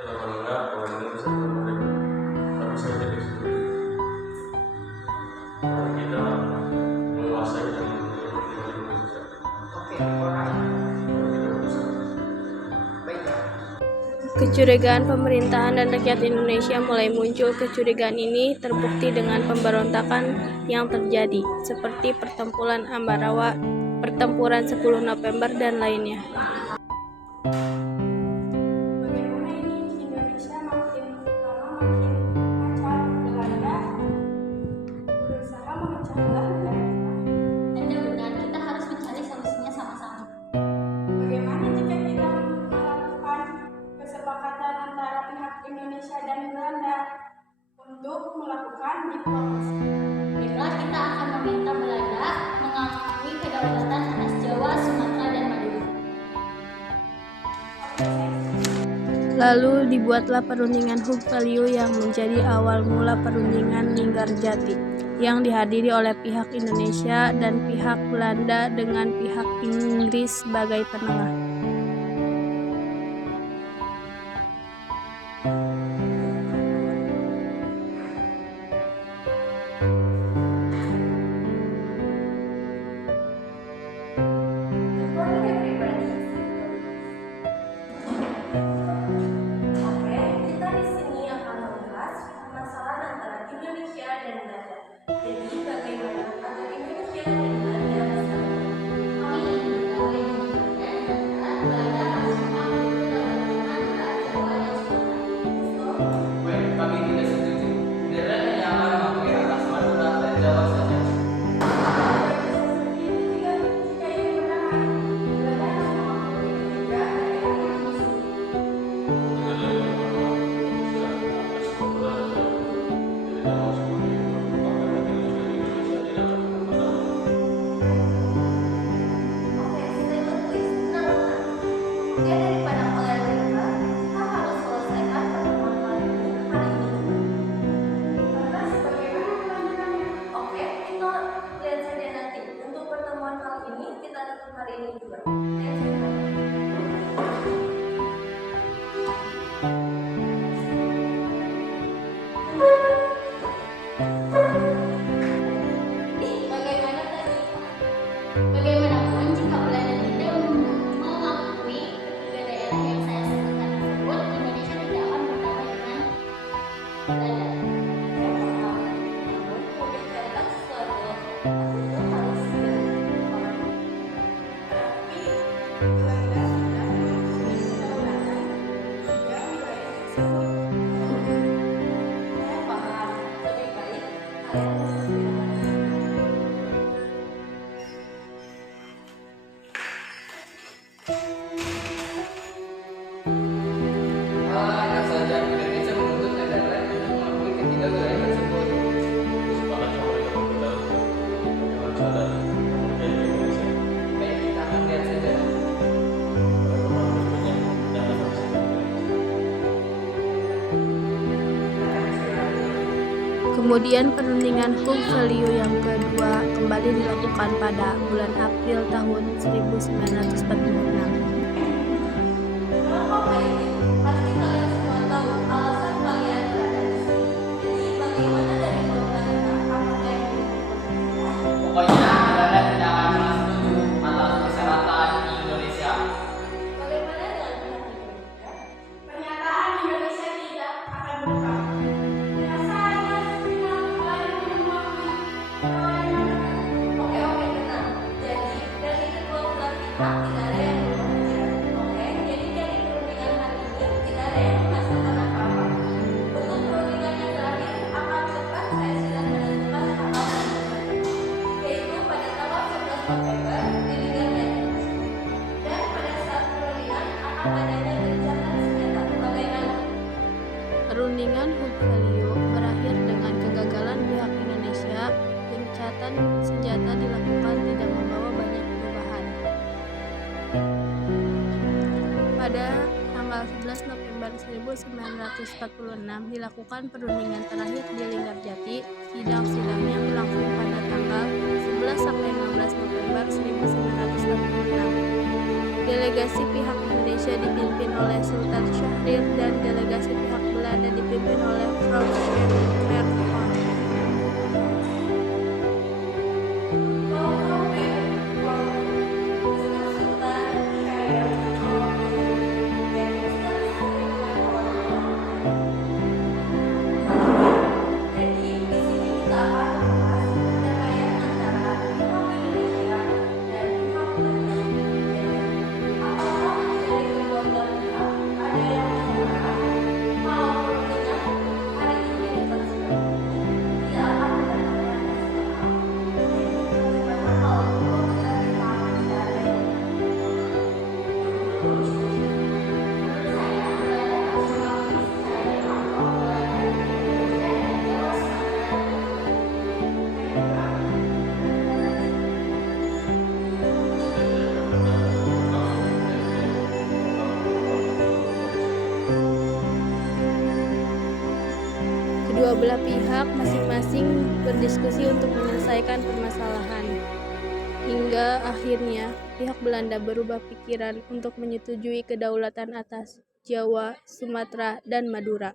menganggap bahwa ini bisa terjadi, tapi saya tidak setuju. Karena kita menguasai dan mengenal Indonesia. Oke, alright. Karena kita berusaha. Baiklah. Kecurigaan pemerintahan dan rakyat Indonesia mulai muncul. Kecurigaan ini terbukti dengan pemberontakan yang terjadi, seperti pertempuran Ambarawa, pertempuran 10 November, dan lainnya. Bagaimana ini Indonesia makin lama makin kacau. Belanda berusaha memecah belah negara kita. Anda benar, kita harus mencari solusinya sama-sama. Bagaimana jika kita melakukan kesepakatan antara pihak Indonesia dan Belanda untuk melakukan diplomasi? Baiklah, kita akan meminta Belanda mengakui kedaulatan atas Jawa, Sumatera, dan Madura. Lalu dibuatlah perundingan Hug Value yang menjadi awal mula perundingan Linggarjati, yang dihadiri oleh pihak Indonesia dan pihak Belanda dengan pihak Inggris sebagai penengah. Good morning everybody. Oke, kita di sini akan membahas permasalahan antara Indonesia dan Belanda. Jadi bagaimana agar Indonesia dan Belanda bisa Kami ingin mengetahui dan Belanda harus mengakui kedaulatan atas Jawa dan Sumatera. Baik, kami tidak setuju. Belanda hanya akan mengakui atas Madura dan Jawa saja. Jika ini benar, Belanda harus mengakui juga daerah yang di sini. Negara yang Indonesia atas Papua dan Jawa. Jadi dalam semuanya merupakan Indonesia tidak akan bermasalah. Oke, stay please. Tenang. Oke, daripada kalian lupa, kita harus selesaikan pertemuan kali ini hari ini. Lantas bagaimana kelanjutannya? Oke, kita lihat saja nanti. Untuk pertemuan kali ini kita tutup hari ini juga. Lihat saja. Bagaimana tadi? Bagaimanapun jika Belanda tidak mengakui ketiga daerah yang saya sebutkan tersebut, Indonesia tidak akan berdamai dengan Belanda. Saya paham. Namun, membicarakan sesuatu itu harus berpengalaman. Tapi Belanda sudah mengakui kedaulatan tiga wilayah tersebut. Saya paham. Lebih baik kalian diskusikan. Enak saja, Indonesia menuntut negara lain untuk mengakui ketiga wilayah tersebut. Sepakat sama dengan kita dengan cara menghargai Indonesia. Baik, kita akan lihat saja. Bagaimana berikutnya dan dapat disampaikan. Kemudian perundingan Hug Value yang kedua kembali dilakukan pada bulan April tahun 1946. Kenapa kayak gitu? Pasti kalian semua tahu alasan kalian berada di sini. Jadi bagaimana dari pemerintah? Apakah yang dilakukan? Pokoknya Belanda tidak akan pernah setuju atas persyaratan di Indonesia. Bagaimana dengan pihak Indonesia? Pernyataan Indonesia tidak akan berubah. Biasanya pihak lain mengakui kedaulatan. Oke, tenang. Jadi dari kedua belah pihak tidak ada yang berubah pikiran. Oke, jadi dari perundingan hari ini tidak ada yang menghasilkan apa-apa. Untuk perundingan yang terakhir akan cepat saya sudah menentukan tanggal dan bulannya, yaitu pada tanggal 11 November di Linggarjati. Dan pada saat perundingan akan adanya gencatan senjata. Bagaimana? Perundingan Hug Value berakhir dengan kegagalan pihak Indonesia. Gencatan senjata dilakukan tidak membawa banyak perubahan. Pada tanggal 11 November 1946 dilakukan perundingan terakhir di Linggarjati. Sidang-sidangnya berlangsung pada tanggal 11 sampai 16 November 1946. Delegasi pihak Indonesia Indonesia dipimpin oleh Sultan Syahrir dan delegasi pihak Belanda dipimpin oleh Frans Ferdinand. Jadi di sini kita akan membahas pencapaian antara pihak Indonesia dan pihak Belanda. Apakah dari kedua belah pihak ada yang menyatakan kalau perundingan hari ini dapat tidak akan mendapatkan kesepakatan? Bagaimana kalau kedua belah pihak tidak ada yang Kedua belah pihak masing-masing berdiskusi untuk menyelesaikan permasalahan. Hingga akhirnya pihak Belanda berubah pikiran untuk menyetujui kedaulatan atas Jawa, Sumatera, dan Madura.